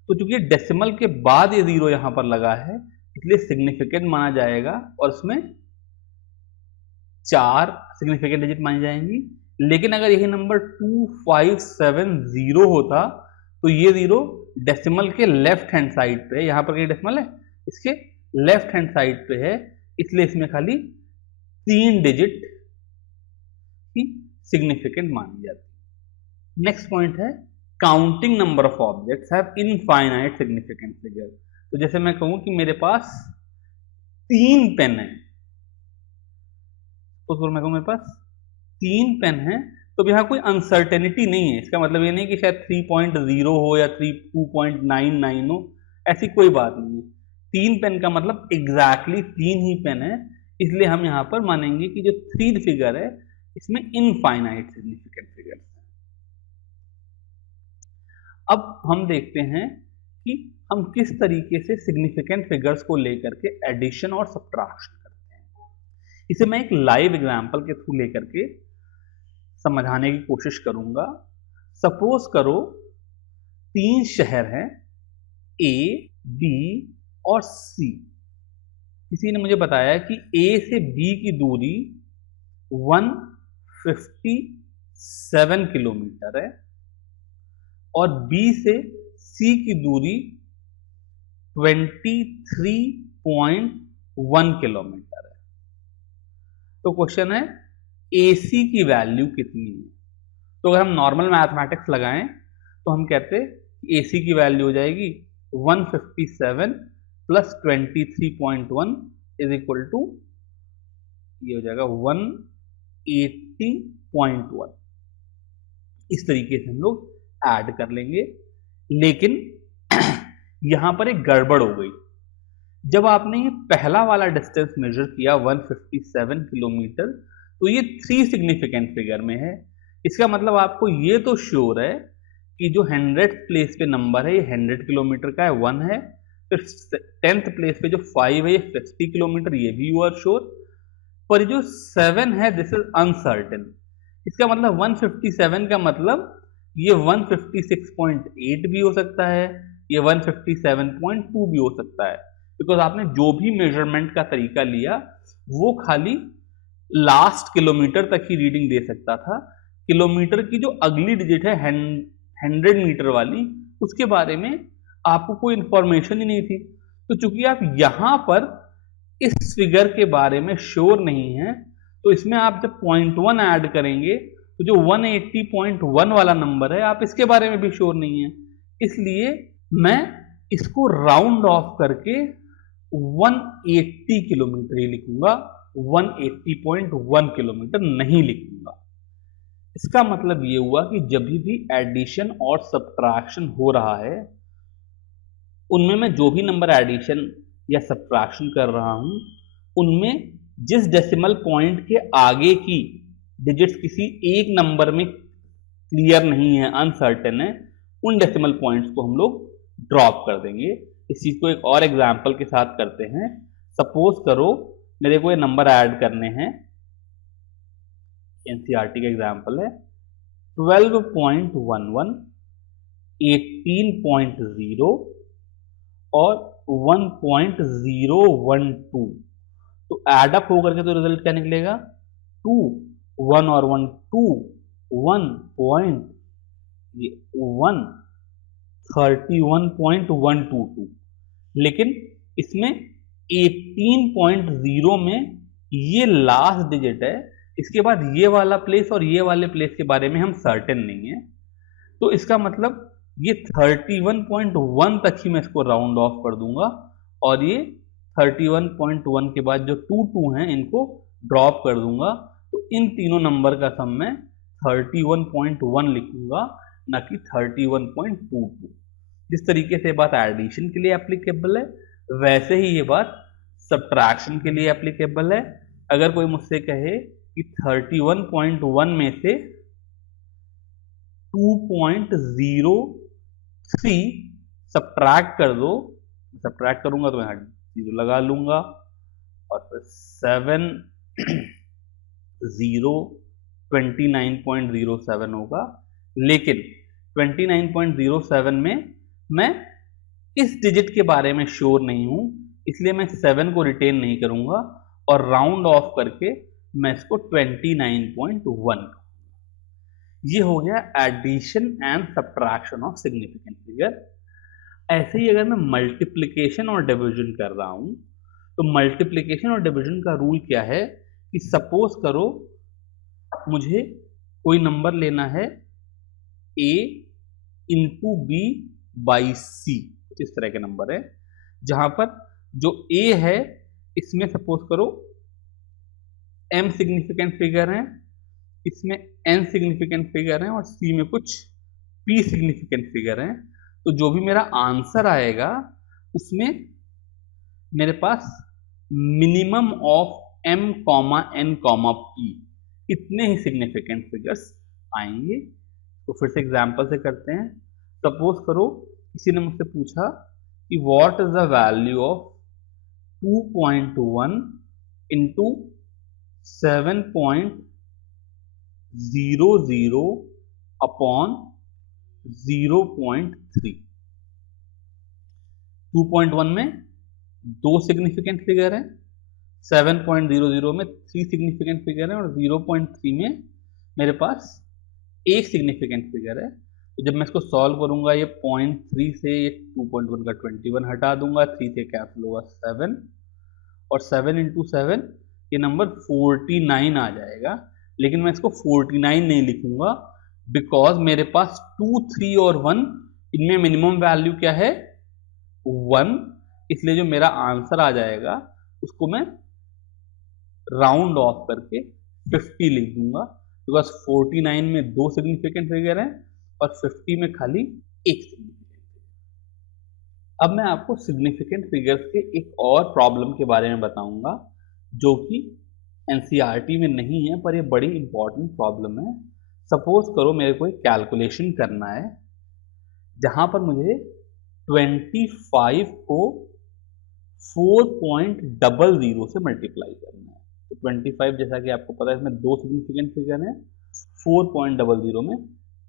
तो चूंकि डेसिमल के बाद ये 0 यहां पर लगा है इसलिए सिग्निफिकेंट माना जाएगा और उसमें 4 सिग्निफिकेंट डिजिट मानी जाएंगी। लेकिन अगर यही नंबर 2570 होता तो ये 0 डेसिमल के लेफ्ट हैंड साइड पे है, यहां पर कहीं डेसिमल है, इसके लेफ्ट हैंड साइड पे है, इसलिए इसमें खाली 3 डिजिट ही सिग्निफिकेंट मानी जाती है। नेक्स्ट पॉइंट है counting number of objects have infinite significant figure. तो जैसे मैं कहूं कि मेरे पास 3 पेन है, तो मैं कहूं मेरे पास 3 पेन है, तो यहां कोई अनसर्टेनिटी नहीं है। इसका मतलब ये नहीं कि शायद 3.0 हो या 2.99 हो, ऐसी कोई बात नहीं है। 3 पेन का मतलब एग्जैक्टली 3 ही पेन है, इसलिए हम यहां पर मानेंगे कि जो 3 फिगर है इसमें इनफाइनाइट सिग्निफिकेंट फिगर है। अब हम देखते हैं कि हम किस तरीके से सिग्निफिकेंट फिगर्स को लेकर के एडिशन और सब्ट्रैक्शन करते हैं। इसे मैं एक लाइव एग्जांपल के थ्रू लेकर के समझाने की कोशिश करूंगा। सपोज करो 3 शहर हैं ए, बी और सी। किसी ने मुझे बताया कि ए से बी की दूरी 157 किलोमीटर है और बी से सी की दूरी 23.1 किलोमीटर है। तो क्वेश्चन है AC की वैल्यू कितनी है। तो अगर हम नॉर्मल मैथमेटिक्स लगाएं तो हम कहते हैं AC की वैल्यू हो जाएगी 157 प्लस 23.1 इज इक्वल टू, ये हो जाएगा 180.1। इस तरीके से हम लोग ऐड कर लेंगे। लेकिन यहां पर एक गड़बड़ हो गई। जब आपने ये पहला वाला डिस्टेंस मेजर किया 157 किलोमीटर, तो ये 3 सिग्निफिकेंट फिगर में है। इसका मतलब आपको ये तो श्योर है कि जो 100th प्लेस पे नंबर है ये 100 किलोमीटर का है, 1 है। फिर 10th प्लेस पे जो 5 है ये 50 किलोमीटर, ये भी यू आर श्योर। पर जो 7 है दिस इज अनसर्टेन। इसका मतलब 157 का मतलब ये 156.8 भी हो सकता है, ये 157.2 भी हो सकता है, बिकॉज आपने जो भी मेजरमेंट का तरीका लिया वो खाली लास्ट किलोमीटर तक ही रीडिंग दे सकता था। किलोमीटर की जो अगली डिजिट है 100 मीटर वाली, उसके बारे में आपको कोई इंफॉर्मेशन ही नहीं थी। तो चूंकि आप यहां पर इस फिगर के बारे में श्योर नहीं है, तो इसमें आप जब 0.1 ऐड करेंगे तो जो 180.1 वाला नंबर है आप इसके बारे में भी श्योर नहीं है। इसलिए मैं इसको राउंड ऑफ करके 180 किलोमीटर ही लिखूंगा, 180.1 किलोमीटर नहीं लिखूंगा। इसका मतलब ये हुआ कि जब भी एडिशन और सब्ट्रैक्शन हो रहा है, उनमें मैं जो भी नंबर एडिशन या सब्ट्रैक्शन कर रहा हूं, उनमें जिस डेसिमल पॉइंट के आगे की डिजिट्स किसी एक नंबर में क्लियर नहीं है, अनसर्टेन है, उन डेसिमल पॉइंट्स को हम लोग ड्रॉप कर देंगे। इस चीज को एक और एग्जांपल के साथ करते हैं। सपोज करो मेरे को ये नंबर ऐड करने हैं, एनसीईआरटी का एग्जांपल है 12.11, 18.0 और 1.012। तो एडअप होकर के तो रिजल्ट क्या निकलेगा, 2, 1 और 1 2, 31.122। लेकिन इसमें 18.0 में ये लास्ट डिजिट है, इसके बाद ये वाला प्लेस और ये वाले प्लेस के बारे में हम सर्टेन नहीं है। तो इसका मतलब ये 31.1 तक ही मैं इसको राउंड ऑफ कर दूंगा और ये 31.1 के बाद जो 2 हैं इनको ड्रॉप कर दूंगा। तो इन तीनों नंबर का सम मैं 31.1 लिखूंगा, ना कि 31.22। जिस तरीके से बात एडिशन के लिए एप्लीकेबल है, वैसे ही ये बात सब्ट्रैक्शन के लिए एप्लीकेबल है। अगर कोई मुझसे कहे कि 31.1 में से 2.03 सब्ट्रैक्ट कर दो, सब्ट्रैक्ट करूंगा तो मैं 0 लगा लूंगा और फिर 29.07 होगा। लेकिन 29.07 में मैं इस डिजिट के बारे में श्योर नहीं हूं, इसलिए मैं 7 को रिटेन नहीं करूंगा और राउंड ऑफ करके मैं इसको 29.1। ये हो गया addition and subtraction of significant figure. ऐसे ही अगर मैं मल्टीप्लिकेशन और डिवीजन कर रहा हूं तो मल्टीप्लिकेशन और डिवीजन का रूल क्या है कि सपोज करो मुझे कोई नंबर लेना है a इंटू बी बाई सी, इस तरह के नंबर है जहां पर जो a है इसमें सपोज करो m सिग्निफिकेंट फिगर है, इसमें n सिग्निफिकेंट फिगर है और c में कुछ p सिग्निफिकेंट फिगर है। तो जो भी मेरा आंसर आएगा उसमें मेरे पास minimum of m, n, p इतने ही सिग्निफिकेंट फिगर्स आएंगे। तो फिर से एग्जांपल से करते हैं। सपोज करो किसी ने मुझसे पूछा कि what is the value of 2.1 into 7.00 upon 0.3। 2.1 में 2 सिग्निफिकेंट फिगर है, 7.00 में 3 सिग्निफिकेंट फिगर है और 0.3 में मेरे पास एक सिग्निफिकेंट फिगर है। तो जब मैं इसको सॉल्व करूंगा ये 0.3 से ये 2.1 का 21 हटा दूंगा, 3 से कैंसिल होगा 7 और 7 इंटू 7 ये नंबर 49 आ जाएगा। लेकिन मैं इसको 49 नहीं लिखूंगा बिकॉज मेरे पास 2, 3 और 1 इनमें मिनिमम वैल्यू क्या है 1, इसलिए जो मेरा आंसर आ जाएगा उसको मैं राउंड ऑफ करके 50 लिख दूंगा बिकॉज 49 में 2 सिग्निफिकेंट फिगर है और 50 में खाली एक सिग्निफिकेंट फिगर। अब मैं आपको सिग्निफिकेंट फिगर्स के एक और प्रॉब्लम के बारे में बताऊंगा जो कि एनसीईआरटी में नहीं है पर ये बड़ी इंपॉर्टेंट प्रॉब्लम है। सपोज करो मेरे को एक कैलकुलेशन करना है जहां पर मुझे 25 को 4.00 से मल्टीप्लाई करना है। तो 25 जैसा कि आपको पता है इसमें 2 सिग्निफिकेंट फिगर है, 4.00 में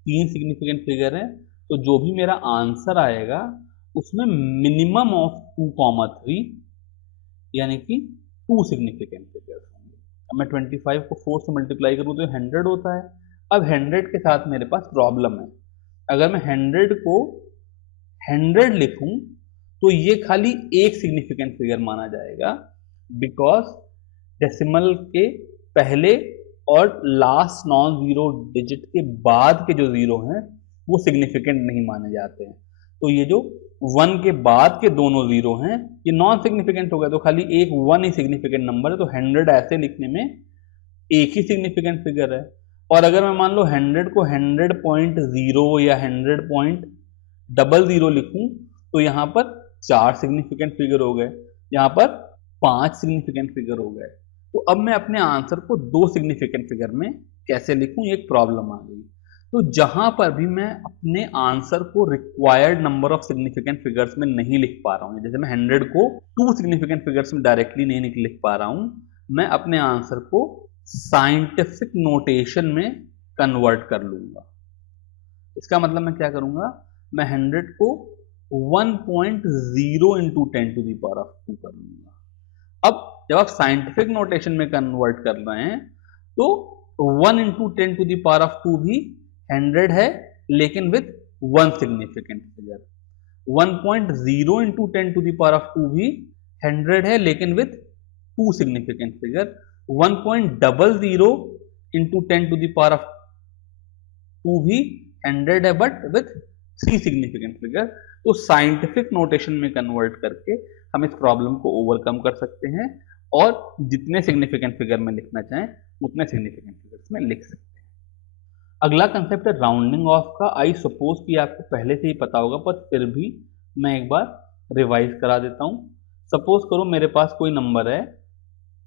3 सिग्निफिकेंट फिगर है। तो जो भी मेरा आंसर आएगा उसमें मिनिमम ऑफ 2,3 यानी कि 2 सिग्निफिकेंट फिगर्स होंगे। अब मैं 25 को 4 से मल्टीप्लाई करूं तो 100 होता है। अब 100 के साथ मेरे पास प्रॉब्लम है, अगर मैं 100 को 100 लिखूं तो ये खाली एक सिग्निफिकेंट फिगर माना जाएगा बिकॉज डेसिमल के पहले और लास्ट नॉन जीरो डिजिट के बाद के जो जीरो हैं वो सिग्निफिकेंट नहीं माने जाते हैं। तो ये जो 1 के बाद के दोनों जीरो हैं ये नॉन सिग्निफिकेंट हो गए, तो खाली एक 1 ही सिग्निफिकेंट नंबर है। तो 100 ऐसे लिखने में एक ही सिग्निफिकेंट फिगर है। और अगर मैं मान लो 100 को 100.0 या 100.00 लिखूं तो यहाँ पर 4 सिग्निफिकेंट फिगर हो गए, यहाँ पर 5 सिग्निफिकेंट फिगर हो गए। तो अब मैं अपने आंसर को 2 सिग्निफिकेंट फिगर में कैसे लिखूं, एक प्रॉब्लम आ गई। तो जहां पर भी मैं अपने आंसर को required number of significant figures में नहीं लिख पा रहा हूं, जैसे मैं 100 को 2 सिग्निफिकेंट फिगर्स में डायरेक्टली नहीं लिख पा रहा हूं, मैं अपने आंसर को साइंटिफिक नोटेशन में कन्वर्ट कर लूंगा। इसका मतलब मैं क्या करूंगा, मैं 100 को 1.0 into 10 to the power of 2 कर लूंगा। अब जब आप साइंटिफिक नोटेशन में कन्वर्ट कर रहे हैं तो 1 into 10 to the power of 2 भी 100 है लेकिन with 1 significant figure. 1.0 into 10 to the power of 2 भी 100 है लेकिन with 2 significant figure. 1.00 into 10 to the power of 2 भी 100 है बट विथ 3 सिग्निफिकेंट फिगर। तो साइंटिफिक नोटेशन में कन्वर्ट करके हम इस प्रॉब्लम को ओवरकम कर सकते हैं और जितने सिग्निफिकेंट फिगर में लिखना चाहें उतने सिग्निफिकेंट फिगर्स में लिख सकते हैं। अगला कंसेप्ट है राउंडिंग ऑफ का। आई सपोज कि आपको पहले से ही पता होगा पर फिर भी मैं एक बार रिवाइज करा देता हूं। सपोज करो मेरे पास कोई नंबर है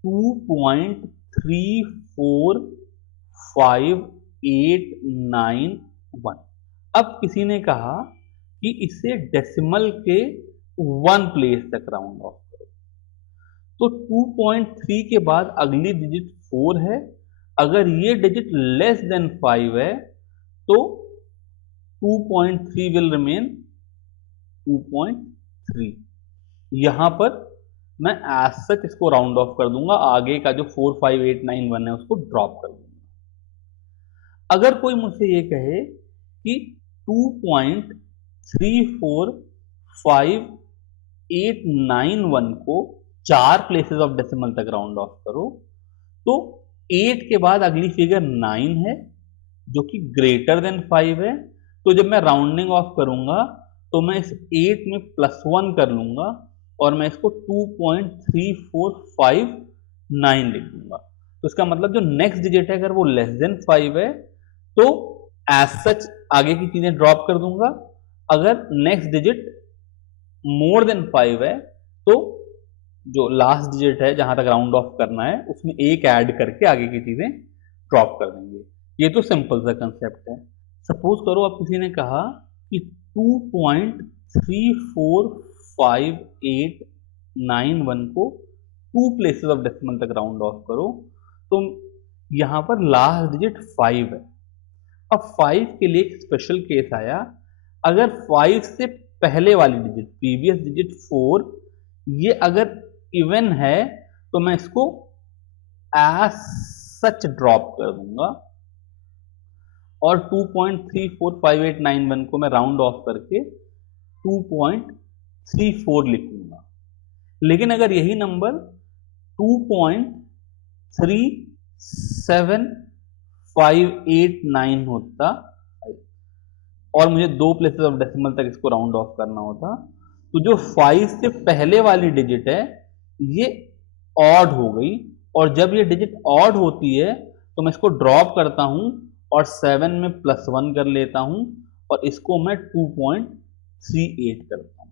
2.34581। अब किसी ने कहा कि इसे डेसिमल के 1 प्लेस तक राउंड ऑफ करो, तो 2.3 के बाद अगली डिजिट 4 है। अगर ये डिजिट लेस देन 5 है तो 2.3 विल रिमेन 2.3। यहां पर मैं एज सच इसको राउंड ऑफ कर दूंगा, आगे का जो 4, 5, 8, 9, 1 है उसको ड्रॉप कर दूंगा। अगर कोई मुझसे ये कहे कि 2.345891 को 4 प्लेसेस ऑफ डेसिमल तक राउंड ऑफ करो, तो 8 के बाद अगली फिगर 9 है जो कि ग्रेटर देन 5 है। तो जब मैं राउंडिंग ऑफ करूंगा तो मैं इस 8 में +1 कर लूंगा और मैं इसको 2.3459 लिख दूंगा। तो इसका मतलब जो नेक्स्ट डिजिट है अगर वो लेस देन 5 है तो एज सच आगे की चीजें ड्रॉप कर दूंगा। अगर नेक्स्ट डिजिट मोर देन 5 है तो जो लास्ट डिजिट है जहां तक राउंड ऑफ करना है उसमें एक ऐड करके आगे की चीजें ड्रॉप कर देंगे। ये तो सिंपल सा कंसेप्ट है। सपोज करो अब किसी ने कहा कि 2.345891 को 2 प्लेसेस ऑफ डेसिमल तक राउंड ऑफ करो, तो यहां पर लास्ट डिजिट 5 है। अब 5 के लिए एक स्पेशल केस आया, अगर 5 से पहले वाली डिजिट प्रीवियस डिजिट 4 ये अगर इवन है तो मैं इसको एज सच ड्रॉप कर दूंगा और 2.345891 को मैं राउंड ऑफ करके 2.34 लिखूंगा। लेकिन अगर यही नंबर 2.3758 होता और मुझे 2 प्लेसेस ऑफ डेसिमल तक इसको राउंड ऑफ करना होता, तो जो 5 से पहले वाली डिजिट है ये ऑड हो गई, और जब ये डिजिट ऑड होती है तो मैं इसको ड्रॉप करता हूं और 7 में +1 कर लेता हूं और इसको मैं 2.38 करता हूं।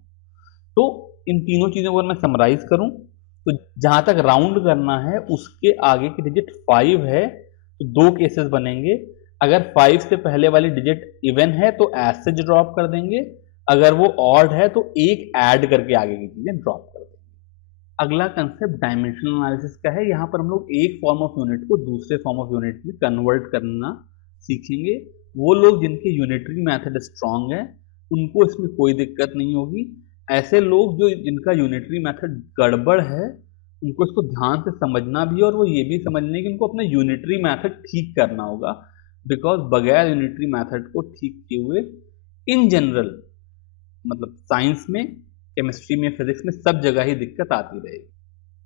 तो इन तीनों चीजों को मैं समराइज करूं तो जहां तक राउंड करना है उसके आगे की डिजिट 5 है तो 2 केसेस बनेंगे। अगर 5 से पहले वाली डिजिट इवन है तो एज सच ड्रॉप कर देंगे, अगर वो ऑड है तो एक ऐड करके आगे की चीजें ड्रॉप कर देंगे। अगला कंसेप्ट डायमेंशनल एनालिसिस का है। यहाँ पर हम लोग एक फॉर्म ऑफ यूनिट को दूसरे फॉर्म ऑफ यूनिट में कन्वर्ट करना सीखेंगे। वो लोग जिनके यूनिटरी मेथड स्ट्रांग है उनको इसमें कोई दिक्कत नहीं होगी। ऐसे लोग जो जिनका यूनिटरी मेथड गड़बड़ है उनको इसको ध्यान से समझना भी और वो ये भी समझने कि उनको अपना यूनिटरी मेथड ठीक करना होगा, बिकॉज बगैर यूनिटरी मेथड को ठीक किए हुए इन जनरल मतलब साइंस में, केमिस्ट्री में, फिजिक्स में सब जगह ही दिक्कत आती रहेगी।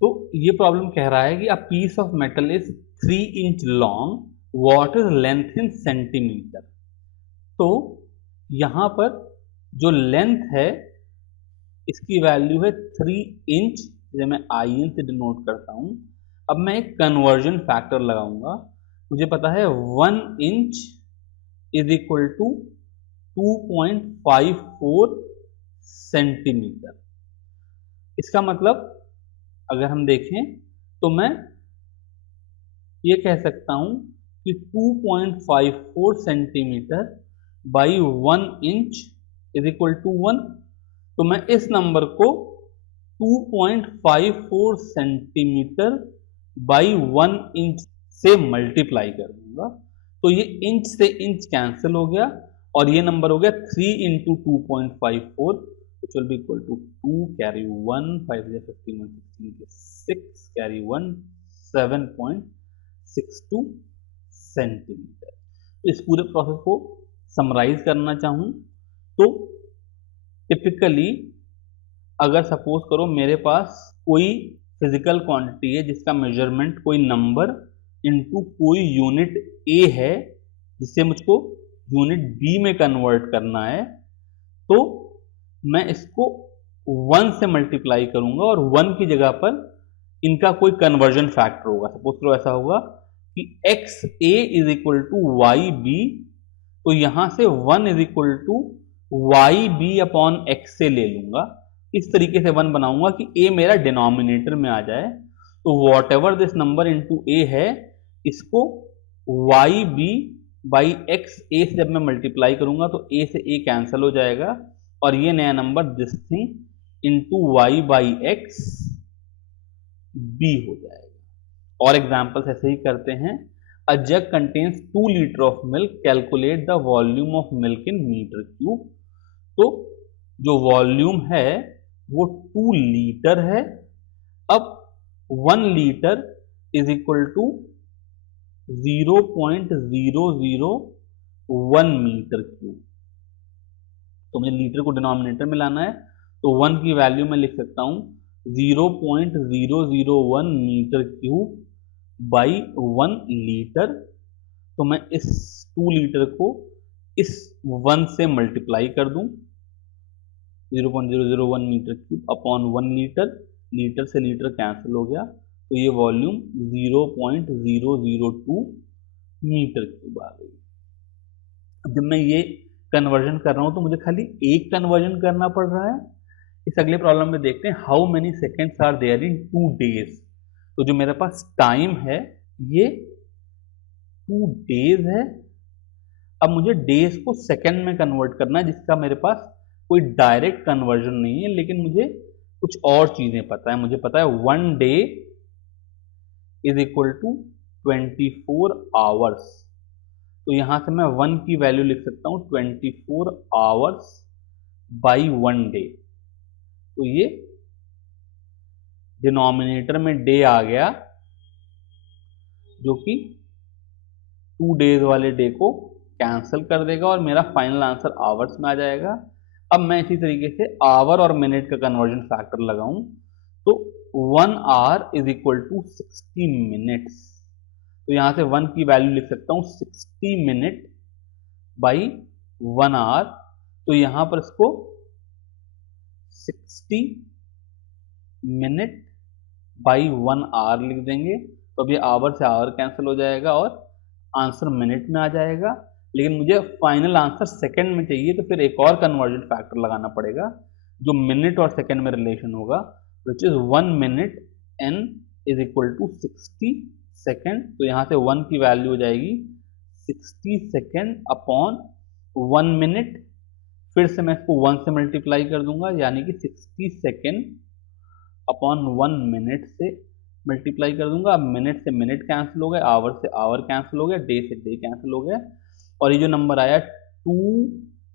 तो ये प्रॉब्लम कह रहा है कि a piece of metal is 3 inch long, what is length in centimetre. तो यहां पर जो लेंथ है इसकी वैल्यू है 3 इंच, जिसे मैं IN से डिनोट करता हूं। अब मैं एक कन्वर्जन फैक्टर लगाऊंगा। मुझे पता है 1 inch is equal to 2.54 centimetre. इसका मतलब अगर हम देखें तो मैं ये कह सकता हूं कि 2.54 centimetre by 1 inch is equal to 1। तो मैं इस नंबर को 2.54 सेंटीमीटर बाई 1 इंच से मल्टीप्लाई कर दूंगा। तो ये इंच से इंच कैंसिल हो गया और ये नंबर हो गया 3 into 2.54, which will be equal to 2 carry 1 5 15 16 6 carry 1 7.62 centimetre. तो इस पूरे प्रोसेस को समराइज करना चाहूं तो टिपिकली अगर सपोज करो मेरे पास कोई फिजिकल क्वांटिटी है जिसका मेजरमेंट कोई नंबर इनटू कोई यूनिट ए है जिससे मुझको यूनिट बी में कन्वर्ट करना है, तो मैं इसको 1 से मल्टीप्लाई करूंगा और 1 की जगह पर इनका कोई कन्वर्जन फैक्टर होगा। सपोज करो ऐसा होगा कि x a is equal to y b, तो यहां से 1 is equal to y b upon x से ले लूंगा। इस तरीके से 1 बनाऊंगा कि ए मेरा डिनोमिनेटर में आ जाए। तो whatever this number into A है इसको Y B by X, A से जब मैं मल्टीप्लाई करूंगा तो ए से ए कैंसिल हो जाएगा और ये नया number this thing into Y by X B हो जाएगा। और एग्जाम्पल्स ऐसे ही करते हैं। A jug contains 2 litre of milk, calculate the volume of milk in metre cube. तो जो वॉल्यूम है वो 2 लीटर है। अब 1 litre is equal to 0.001 metre cube. तो मुझे लीटर को डिनोमिनेटर में लाना है, तो 1 की वैल्यू मैं लिख सकता हूं 0.001 मीटर क्यूब बाई 1 लीटर। तो मैं इस 2 लीटर को इस 1 से मल्टीप्लाई कर दूं, 0.001 metre cube upon 1 litre, litre से लीटर कैंसिल हो गया, तो ये वॉल्यूम 0.002 मीटर क्यूब आ गई। अब जब मैं ये कन्वर्जन कर रहा हूं तो मुझे खाली एक कन्वर्जन करना पड़ रहा है। इस अगले प्रॉब्लम में देखते हैं, how many seconds are there in 2 days. तो जो मेरे पास टाइम है ये 2 डेज है। अब मुझे डेज को सेकेंड में कन्वर्ट करना है, जिसका मेरे पास कोई डायरेक्ट कन्वर्जन नहीं है, लेकिन मुझे कुछ और चीजें पता है। मुझे पता है 1 day is equal to 24 hours. तो यहां से मैं 1 की वैल्यू लिख सकता हूं 24 आवर्स बाई 1 डे। तो ये डिनोमिनेटर में डे आ गया, जो कि 2 डेज वाले डे को कैंसिल कर देगा और मेरा फाइनल आंसर आवर्स में आ जाएगा। अब मैं इसी तरीके से आवर और मिनट का कन्वर्जन फैक्टर लगाऊं तो 1 hour is equal to 60 minutes. तो यहां से 1 की वैल्यू लिख सकता हूं 60 मिनट बाई 1 आवर। तो यहां पर इसको 60 मिनट बाई 1 आवर लिख देंगे। तो अब ये आवर से आवर कैंसिल हो जाएगा और आंसर मिनट में आ जाएगा। लेकिन मुझे फाइनल आंसर सेकंड में चाहिए, तो फिर एक और कन्वर्जन फैक्टर लगाना पड़ेगा जो मिनट और सेकंड में रिलेशन होगा, which is 1 minute n is equal to 60 second. तो यहां से 1 की वैल्यू हो जाएगी 60 सेकेंड अपॉन 1 मिनट। फिर से मैं इसको 1 से मल्टीप्लाई कर दूंगा, यानी कि 60 सेकेंड अपॉन 1 मिनट से मल्टीप्लाई कर दूंगा। अब मिनट से मिनट कैंसिल हो गया, आवर से आवर कैंसिल हो गया, डे से डे कैंसिल हो गया, और ये जो नंबर आया 2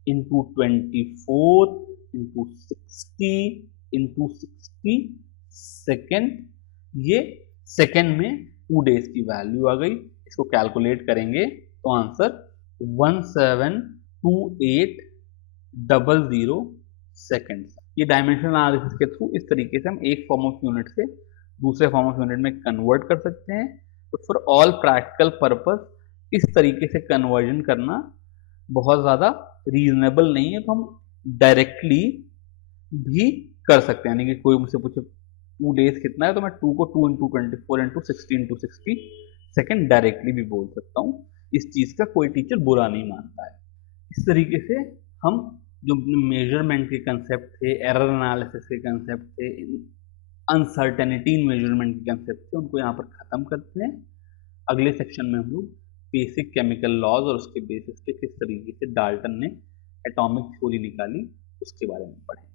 इंटू 24 इंटू 60 इंटू 60 सेकेंड, ये सेकेंड में 2 डेज की वैल्यू आ गई। इसको कैलकुलेट करेंगे तो आंसर 172800 सेकेंड। ये डायमेंशनल एनालिसिस के थ्रू इस तरीके से हम एक फॉर्म ऑफ यूनिट से दूसरे फॉर्म ऑफ यूनिट में कन्वर्ट कर सकते हैं। तो फॉर ऑल प्रैक्टिकल पर्पस इस तरीके से कन्वर्जन करना बहुत ज़्यादा रीजनेबल नहीं है, तो हम डायरेक्टली भी कर सकते हैं। यानी कि कोई मुझसे पूछे 2 डेज कितना है, तो मैं 2 को 2 into 24 into 60 into 60 second directly भी बोल सकता हूँ। इस चीज़ का कोई टीचर बुरा नहीं मानता है। इस तरीके से हम जो मेजरमेंट के कंसेप्ट थे, एरर एनालिसिस के कंसेप्ट थे, अनसर्टेनिटी इन मेजरमेंट के कंसेप्ट थे, उनको यहाँ पर ख़त्म करते हैं। अगले सेक्शन में हम लोग बेसिक केमिकल लॉज और उसके बेसिस पे किस तरीके से डाल्टन ने एटॉमिक थ्योरी निकाली उसके बारे में पढ़ेंगे।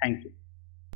Thank you.